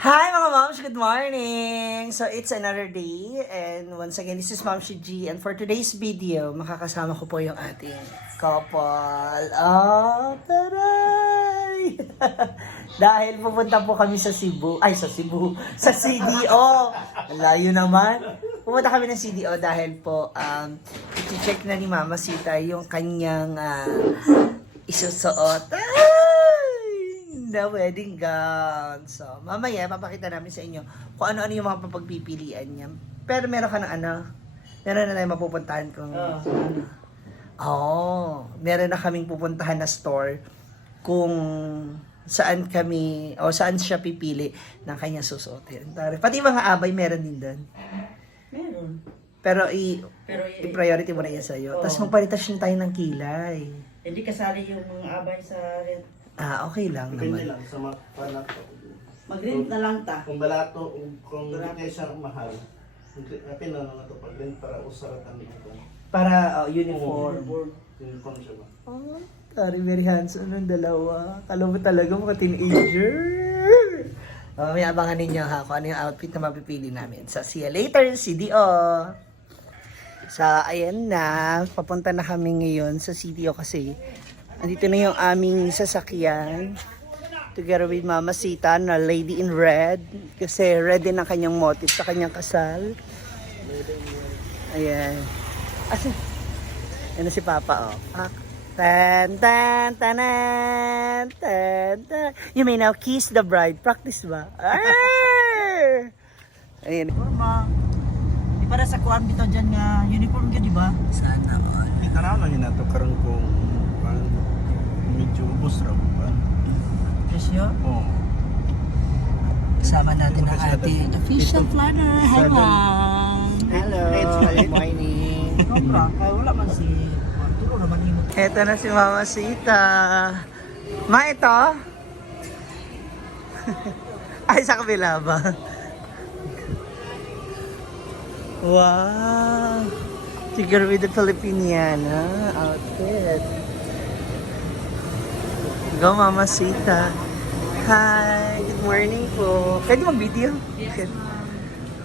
Hi mga moms! Good morning! So it's another day and once again, this is Mom G and for today's video, makakasama ko po yung ating couple. Oh, taray! Dahil pupunta po kami sa Cebu. Ay, sa Cebu. Sa CDO! Layo naman. Pupunta kami ng CDO dahil po i-check na ni Mama Sita yung kanyang isusuot. The wedding gown. So, mamaya, papakita namin sa inyo kung ano-ano yung mga papagpipilian niya. Pero meron ka ng meron na tayong mapupuntahan kung meron na kaming pupuntahan na store kung saan kami, o saan siya pipili ng kanyang susuotin. Pati mga abay, meron din doon. Meron. Pero i-priority mo na yan sa'yo. Tapos magpalitas tayo ng kilay. Hindi kasali yung mga abay sa rent. Okay lang Depende naman. lang sa panato. Mag-rent na lang ta. Kung balato, kung hindi kayo siya mahal, pina na ito pag-rent para usaratan ito. Para uniform. Uniform siya ba? Oh, tari, very handsome ng dalawa. Kala mo talaga mga teenager. May abangan ninyo ha kung ano yung outfit na mapipili namin. So, see you later, CDO! So, ayan na. Papunta na kami ngayon sa CDO kasi andito na yung aming sasakyan. Together with Mama Sita na Lady in Red. Kasi red din ang kanyang motif sa kanyang kasal. Ayan. Ayan na si Papa, oh. Tan, tan, tanan, tan, tan. You may now kiss the bride. Practice ba? Ayan. Forma. Di para sa kuwan bitaw dyan nga uniform ka, di ba? Sana all. Tanaw lang yun nato karon kung medyo ubos raw ba? Presyo? Oo. Kasama natin ang ating official planner. Hi, Mom! Hello. Good morning. Sobra. Kaya wala man si Arturo naman imot. Eto na si Mama Sita. Ma, ito? Ay, sa kabila ba? Wow! Together with the Filipiniana outfit. Go, Mama Sita. Hi! Good morning po. Pwede mag-video? Yes,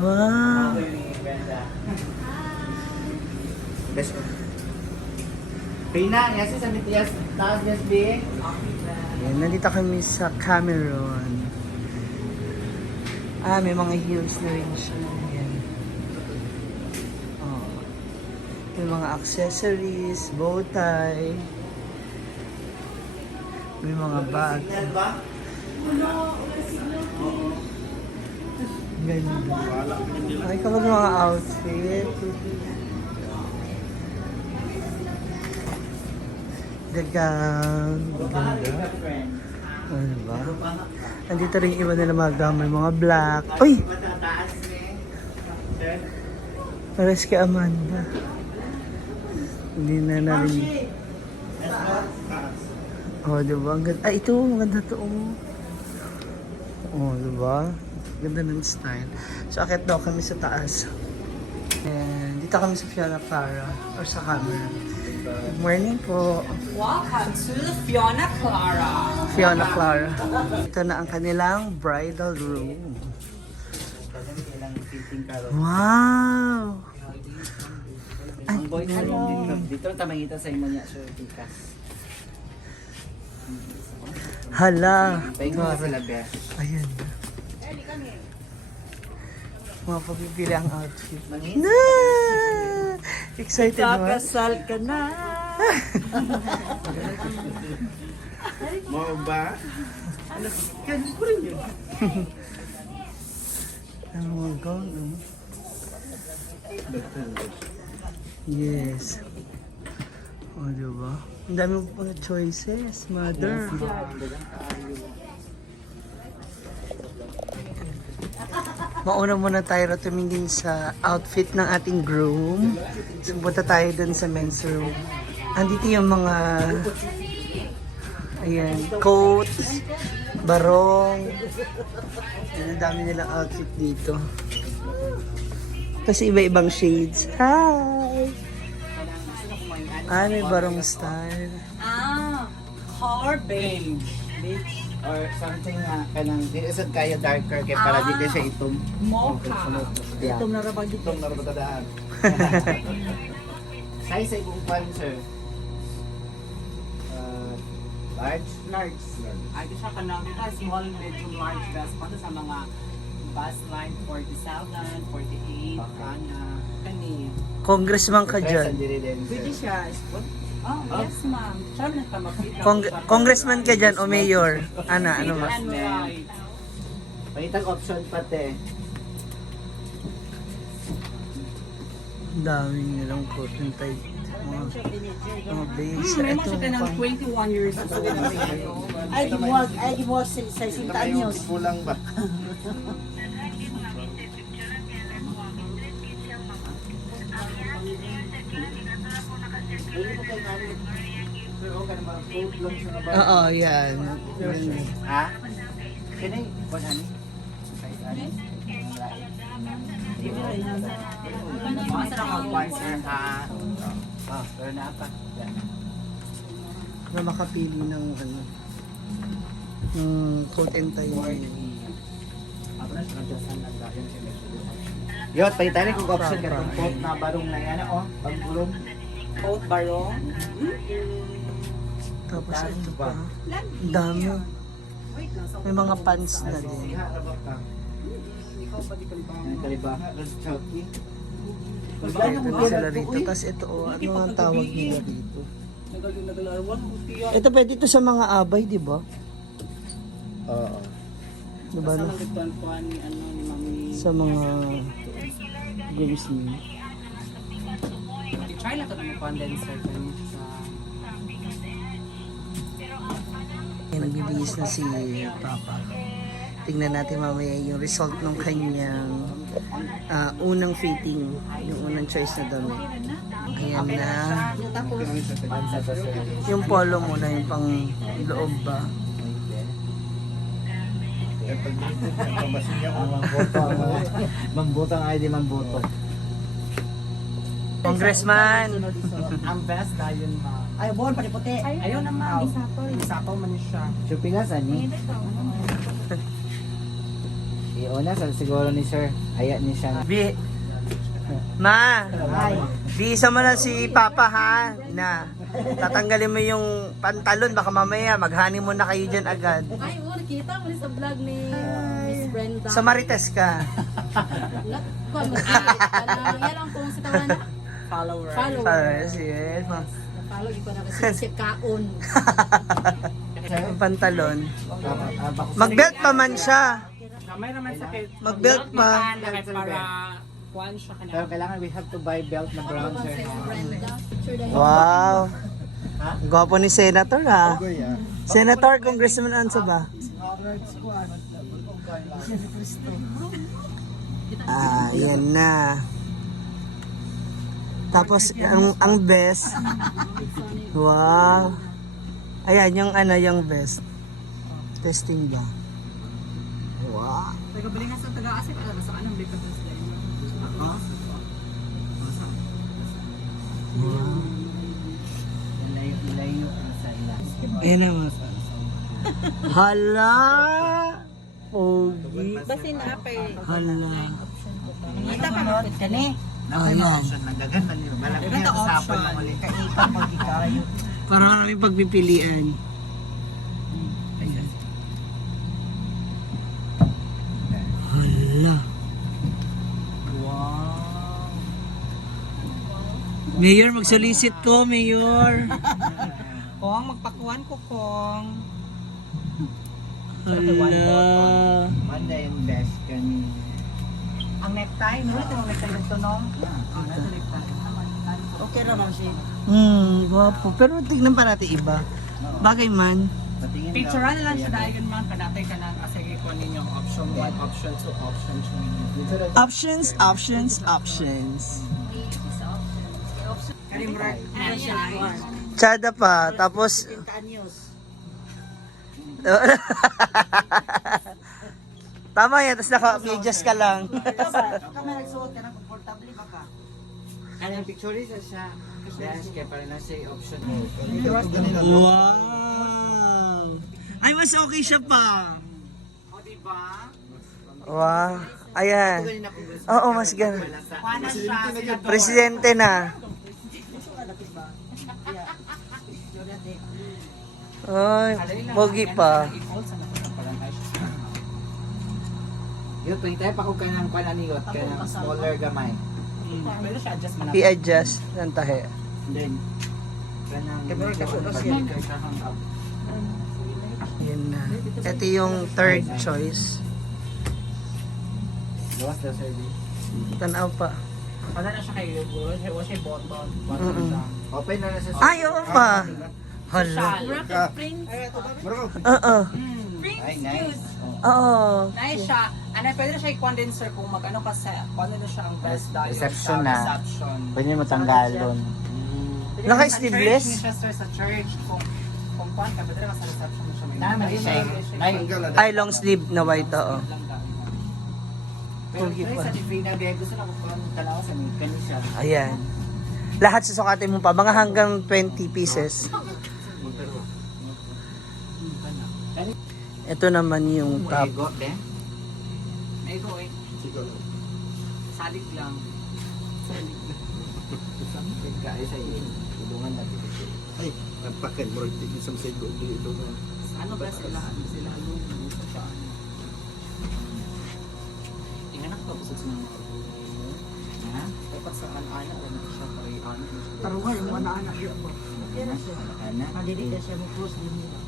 wow! Best one. Pina, yes, sa mitias, taas yes, be. Ayan, nandito kami sa Cameron. May mga heels na rin siya. Ayan. Oh. May mga accessories, bow tie. May mga bag. Ganda. Ay, kapag mga outfit. Gagang. Ganda. Ano ba? Nandito rin iba nila mga gamay, mga black. Uy! Pares kay Amanda. Hindi na narin. Oh, diba? Ang ganda. Ito, maganda to. Oh, diba? Ganda ng style. So, akit daw kami sa taas. And dito kami sa Fiona Clara or sa camera. Good morning po. Welcome to Fiona Clara. Fiona Clara. Ito na ang kanilang bridal room. Wow! Ay, hello. Dito tamangita sa imo niya, Sir Tikas. Hala. Pahinga sila, Bea. Ayan. Mga pagpipili ang outfit. Mangin? Na! Excited naman. Kakasal ka na. Mo ba? Kasi ko rin yun. Ang mga gown, Yes. O, diba? Ang dami mo pang choices, mother. Mauna muna tayo tumingin sa outfit ng ating groom. So, punta tayo dun sa men's room. Andito yung mga coats, barong. Ang dami nilang outfit dito. Kasi iba-ibang shades. Hi! May barong style. Color beige. Or something na kanang di isad kayo darker kay para di siya itom. Mocha. Yeah. Itom na rapag dito. Itom na rin matadaan. Size ay kung pan, sir. Large? Large. Ay, di siya kanang small, medium, large vest. Paano sa mga bus line 47, 48, ana. Kani. Congressman ka Press dyan. and diri din, sir. Pwede siya. Spot. Oh, yes ma'am. Saan na ka makita? Congressman ka dyan o mayor? Ano mas? And right. Pangitang option pati. Dami nilang coat and tie. Mga base. May Ito, mga siya kanang 21 years old. Ay, gibuwag sa 60 anyos. Kulang ba? Oo, yan. Ha? Kini, kung ano? Size ano? Mga sa mga points sir ha. Pero na pa. Na makapili ng ano. Ng coat and tie. Yot, palitali kung option ka kung coat na barong na yan, oh. Pagulong. Coat barong. Tapos ito pa. Dami. May mga pants na din. Kaliba. Choki. Ito na sila rito. Tapos ito, ano ang tawag nila dito? Ito pwede ito sa mga abay, di ba? Oo. Di ba? No? Sa mga groomsmen. I-try lang ito ng condenser. Ganun siya. Nagbibihis na si Papa. Tingnan natin mamaya yung result ng kanyang unang fitting. Yung unang choice na damit. Ayan na. Yung polo muna, yung pang loob ba? Mamboto ang ID, mamboto. Congressman! Ang best na yun ma'am. Ay, buwan pa puti. Ayaw na ma'am. Isapaw man siya. Chupilas, ani? Iuna, siguro ni sir. Aya ni siya. Bi! Ma! Bisa mo na si Papa ha? Na, tatanggalin mo yung pantalon. Baka mamaya mag-honeymoon na kayo dyan agad. Ay, oh, nakita mo sa vlog ni Miss Brenda. Sa Marites ka. Yan ang kung sa tawanan na. Follower. Follower. Yes. Follow ko na kasi si Kaon. Yung pantalon. Mag-belt pa man siya. May naman sa kay Mag-belt pa. para kuan siya Pero kanang. kailangan we have to buy belt na brown, sir. Si Brenda. Picture dahil. Wow. Gwapo ni Senator ha. Senator, Congressman Anso ba? Ah, yan na. Tapos ang best. Wow. Ayan yung yung best. Testing ba? Wow. Tagabili nga sa taga-asip ala sa anong bigkas sa sila. Ilayo sa ila. Ayan naman. Hala! Pogi. Basi na pa eh. Hala. Kita pa mo ka ni. Ayan. Option lang gaganda niyo. Malaki niya sa sapon ng mali. Kaipang magikayo. Para maraming pagpipilian. Hala. Wow. Mayor, mag-solicit ko, Mayor. Kong magpakuan ko kong. Hala. Manda yung best kani. Ang necktie, no? Ito ang necktie ng tunong. Okay naman siya. Gwapo. Pero tignan pa natin iba. Bagay man. Patingin Picture na lang siya dahil man kanatay ka nang asige ko ninyo option 1, option 2, option 3. Options, options, options. Kalimrak. Tsada pa. Tapos, 60 anyos. tama yan. Tapos naka-medyas ka lang. Ikaw ba? Ikaw may nagsuot ka na komportable ba ka? Ano yung picture isa siya? Yes, kaya pala na siya option. Wow! Ay, mas okay siya pa. O, diba? Wow. Ayan. Oo, mas ganun. Paano siya? Senador. Presidente na. Ay, pogi pa. Yun, pwede tayo pa kung kanang pananigot, kanang smaller gamay. Pero siya adjust mo na. I-adjust ng tahi. Then, kanang... Yun na. Ito yung third choice. Gawas na service. Tanaw pa. Wala na siya kay Google. Wala siya bottom. Mm-mm. Open na na sa... Ay, oo pa. Hala. Oo. Ay, nice. Oo. Nice siya. Ano, pwede na siya i-condenser kung mag-ano ka sa... Paano na siya ang best diet Reception sa na. reception. Pwede mo tanggalon. Pwede Naka ka sa sleeveless? church, ni siya, sir, sa church. Kung kuhan ka, pwede ka sa reception mo siya. Naman siya. Ay, long sleeve na white, oo. Pero sa Divina, gusto na ko kung tanaw sa mga kanisa. Ayan. Lahat susukatin mo pa. Mga hanggang 20 pieces. Ito naman yung top. Ego, be? May ito eh. Salit lang. Kaya sa iyo. Tulungan natin. Ay, nagpakan mo rin isang sego dito. Ano ba sila? Sila ano? Gusto siya ano? Tingnan ako tapos sa mga ha? Dapat sa ana ano siya pare ano. Tarungan yung mga anak niya ba? Anak. Madili na siya mo cross din nila.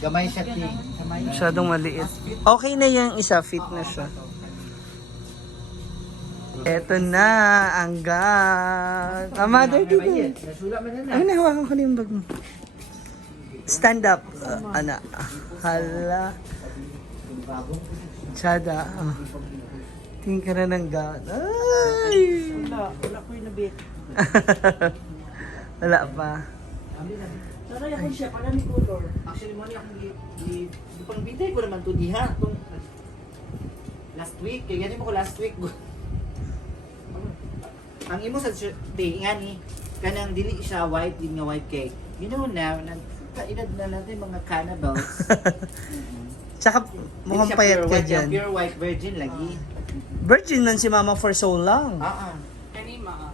Gamay siya, ti. Gamay. Masyadong maliit. Okay na yung isa. Fit na siya. Ito na ang gown. Ah, mother dito. Nasula man na. Ay, nahawakan ko na yung bag mo. Stand up. Ana. Hala. Tsada. Tingin ka na ng gown. Ay! Wala ko yung nabit. Wala pa. Sana yakon siya, para ni color. Actually, mo niya akong pang bitay ko naman to diha. Itong last week. Kaya ganyan mo ko last week. Ang imo sa day nga ni kanang dili siya white din nga white cake. You know now, kaedad na natin mga cannibals. Tsaka Dili mukhang siya payat pure ka white, dyan. Pure white virgin lagi. Virgin man si mama for so long. Kanima.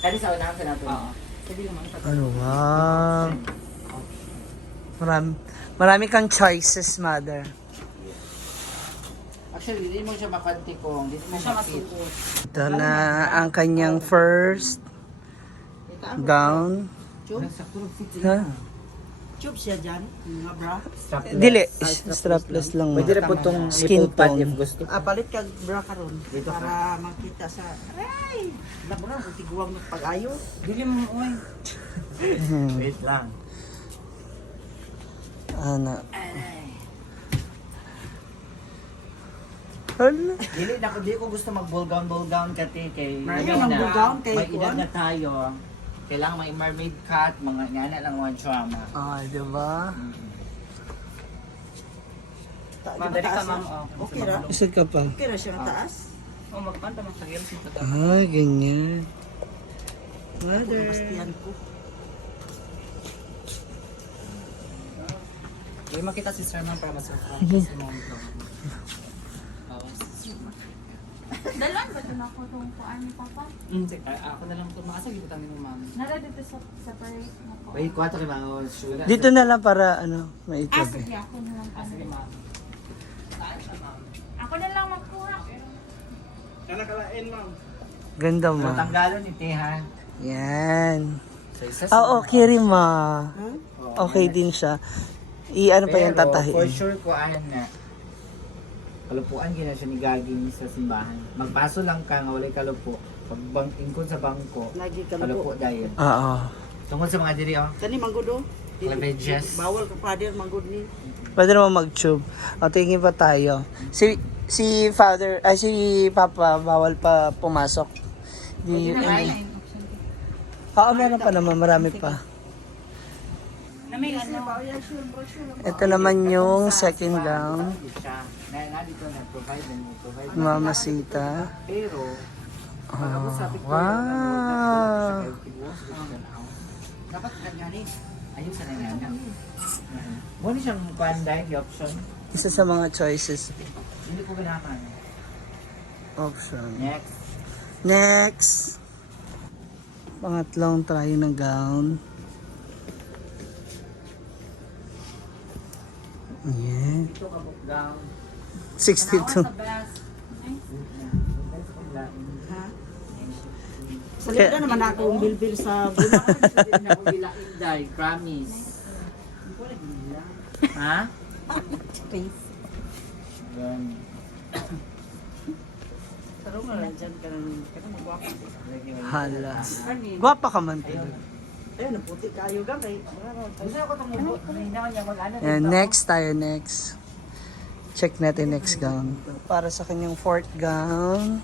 Kani sa unahan sa nato. Sabi naman sa Ano, wow. Marami kang choices, mother. Actually, hindi mo siya makanti kung hindi mo siya makit. masuot. Ito na ang kanyang first gown. Ha? Tube siya dyan, yung mga bra. Dili, strapless lang. Pwede rin po itong Skin nipple pad tone. if gusto. Palit kag bra karon Dito ka. para makita sa ay, labra ko tiguang ng pag-ayo. Dili mo oy. Wait lang. Ano? Hala. Dili na ko di ko gusto mag-ball gown kati kay Ayun, ang ball gown kay may edad kuwan. na tayo. Kailangan may mermaid cut, mga ngana lang one drama. Ah, di ba? Madali ka ma'am. Okay ra. Isa ka pa. Okay ra siya mataas. Oh, magpanta mo sa heels mo kada. Ah, ganyan. Bastian ko. May makita si Sir ma'am para ma-surprise si ma'am. Dalon ba ito na ako itong kuan ni Papa? Ako na lang ito. Makasag yung tanin mo ma'am. Nara dito sa separate na ko. Wait, kwato kay mga shula. Dito na lang para ano, Ah, maitabi. sige ako na lang. Sige ma'am. Saan siya ma'am? Ako na lang magkuha. Ganda So, ma. tanggalon ni Tehan. Yan. So, isa Ah, okay rin ma. Okay yan. din siya. I-ano pa yung Pero, tatahiin. for sure ko na kalupuan gina siya ni Gaging sa simbahan. Magpaso lang ka nga walay kalupo. Pag ingkod sa bangko, Lagi ka kalupo lupo. dahil. Oo. Tungkol sa mga diri oh. Kani manggudo. Claveges. Bawal ka father manggud ni. Pwede naman mag-tube. O, tingin pa tayo. Si father, ay si papa, bawal pa pumasok. Di, meron pa naman, marami pa. Na may ano. Ito naman yung second gown. Na dito na-provide and provide. Mamasita. Pero, Wow. dapat kanya ni. Ayun sa nangyari. Muna siyang panday, option. Isa sa mga choices. Hindi ko ganahan. Option. Next. Next. Pangatlong try ng gown. Yeah. Ito kabuk down. 62. Sa lida naman ako ang bilbil sa bula. Hindi na ako bilain, promise. Ha? Yan. Pero nga lang dyan ka nang magwapa. Hala. Gwapa ka man. Ayun, ang puti kayo gamay. Gusto ko itong mubo. Hindi naman niya mag-ano. Yan, next tayo, next. Check natin next gown. Para sa kanyang fourth gown.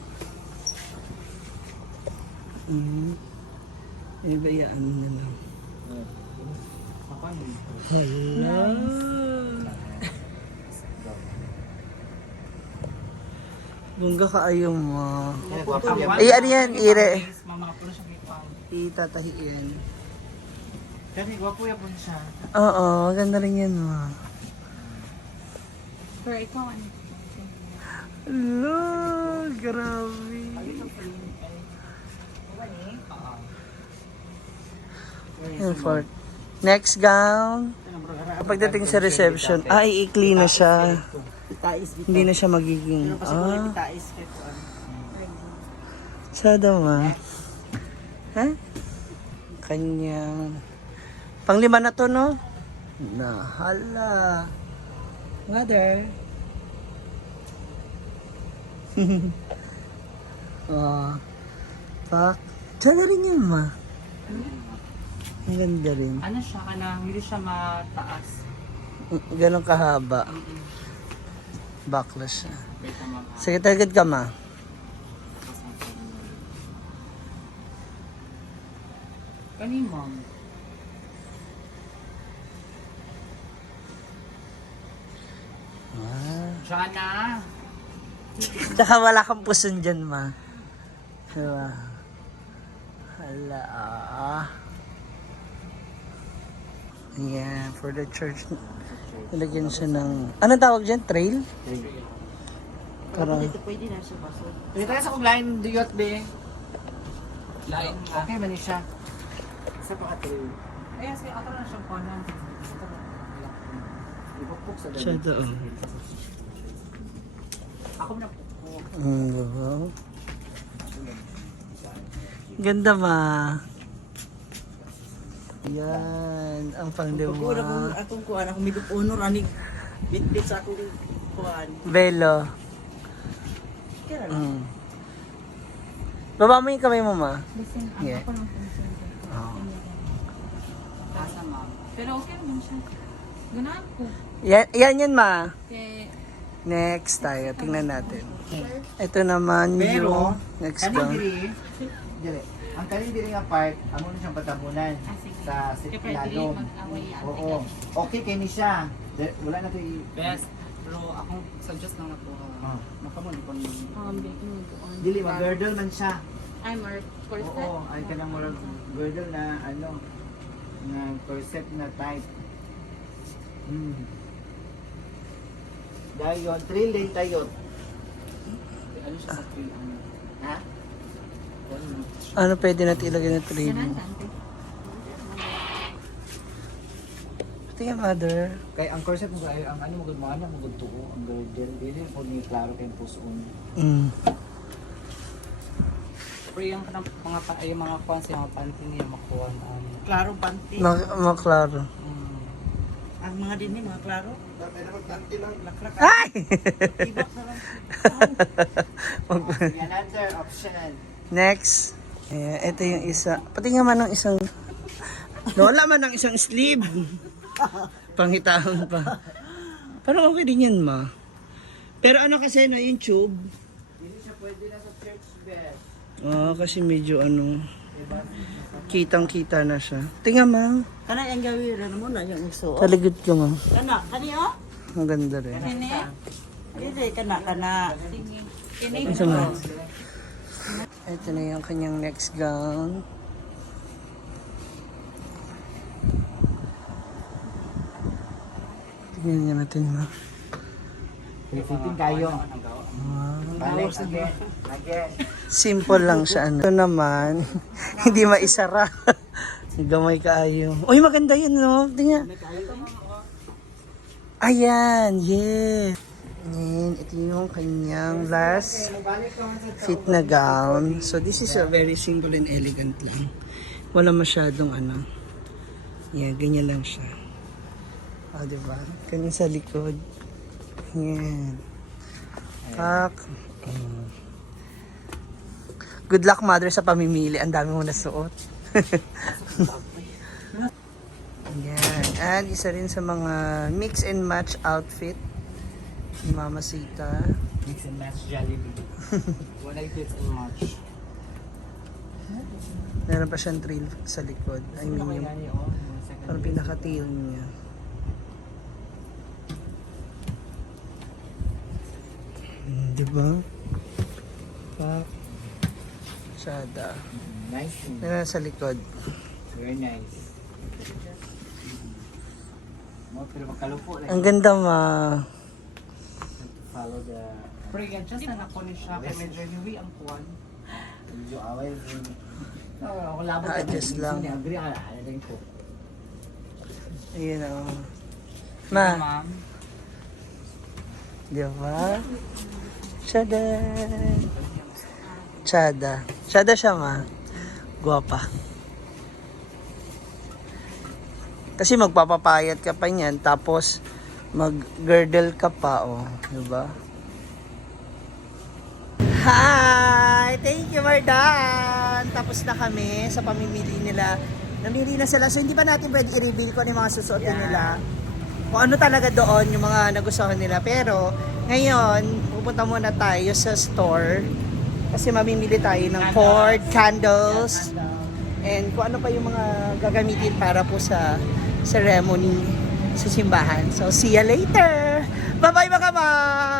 Ibayaan na lang. Hala. Bungga ka ayaw mo. Ay, ano yan? Mama, pero siya may pang. Itatahiin. Kasi gwapo yan po siya. Oo, ganda rin yan mo. Pero ikaw, ano? Hala, grabe. Yan, fourth. Next gown. Pagdating sa reception, ay, ikli na siya. Itais bitaw. Hindi na siya magiging, Pero kasi kung itais kay kuan. Sada ma. Ha? Kanyang. Panglima na to, no? Nahala. Mother. Oh. Pak. Sada rin yan, ma. Ang ganda rin. Ano siya, kanang hindi siya mataas. Ganon kahaba. Backlash siya. Wait, mama. Sige, tagad ka, ma. Kani, mom. Ah. Jana. Tsaka wala kang puson dyan, ma. Diba? Hala, Yeah, for the church. Nilagyan siya ng... Anong tawag dyan? Trail? Pero dito pwede na siya baso. Pwede tayo sa kong line diyot, be. Lain nga. Okay man siya. Isa pa ka 3. Ay, kasi ako na siyang konan. Ipupuk sa Siya doon. Ako na po. Diba? Ganda, ma. Yan, ang Pagkuha pangdiwa. akong kuan, akong midop honor ani bitbit sa akong kuan. Velo. Kaya Baba mo yung kamay mo, ma. Listen, Yeah. ako lang kung sino. Kasa, ma'am. Pero okay naman siya. Ganahan ko. Yan, ma. Kaya, Next tayo, tingnan natin. Ito naman Pero, yung next gown. kanindiri, dire, ang kanindiri nga part, amo na siyang patabunan sige. sa Siyempre, dili sitladom. mag-away yan. Oo. Okay kay ni siya. Wala na to Best. Pero akong suggest lang na po. Ah. Makamuli ko nung Bigyan mo doon. dili mag-girdle man siya. I'm our corset. Oo, ay kanang murag girdle na ano na corset na type. Dayon, trail day tayo. ano siya sa trail. Ha? Ano pwede natin ilagay na trail Ganahan mo? tante. Tingnan, mother. Kay ang corset mo kay ang ano mo gud mga mo gud tuo ang girdle dili ko ni klaro kay puson. Pero yung kanang mga yung mga kwan sa mga panty niya makuha na klaro panty. Maklaro. Ang mga dinhi mga klaro. Lakrak. Ay! Ibak na lang. Another option. Next. Ito yung isa. Pati nga man ng isang... Wala man ng isang sleeve. Pangitahon pa. Pero okay din yan, ma. Pero ano kasi na yung tube. Dili siya pwede na sa church bed. Kasi medyo ano... Kitang-kita na siya. Tingnan, ma. Kana ang gawin na mo na yung isuot. Sa likod ko, ma. Kana, kani oh. Ang ganda rin. Dili kana. Isa ma. Ito na yung kanyang next gown. Tingnan nga natin ma. Pilipitin kayo. Balik, again. Again. Simple lang siya. Ano. Ito naman, hindi maisara. Gamay kaayo. Uy, maganda yun, no? Tingnan. Ayan, yes. And ito yung kanyang last fit na gown. So this is a very simple and elegant lang. Wala masyadong ano. Yan, ganyan lang siya. O, diba? Ganyan sa likod. Yan. Pak. Good luck, mother, sa pamimili. Ang dami mo nasuot. Yan. And isa rin sa mga mix and match outfit ni Mama Sita. Mix and match Jollibee. When I fit in March. Meron pa siyang trail sa likod. I mean, yung parang pinaka-tail niya. Diba? Pak. Sada. Nice. Meron sa likod. Very nice. Pero magkalupo lang. Ang ganda ma. Follow the... Pero yan, just na nakunin siya. Kaya medyo heavy ang kuwan. Medyo away. Ako labot. Adjust lang. Agree ka na. Ano rin ko. Ayun o. Ma. Ma'am. Diba? Tsada. Tsada. Tsada siya ma. Guwapa. Kasi magpapapayat ka pa niyan, tapos mag-girdle ka pa, oh. Diba? Hi! Thank you, Mardan! Tapos na kami sa pamimili nila. Namili na sila, so hindi pa natin pwede i-reveal kung ano yung mga susuotin nila. Kung ano talaga doon yung mga nagustuhan nila. Pero, ngayon, pupunta muna tayo sa store. Kasi mamimili tayo ng cord, candles, and kung ano pa yung mga gagamitin para po sa ceremony sa simbahan. So, see you later! Bye-bye mga ma'am!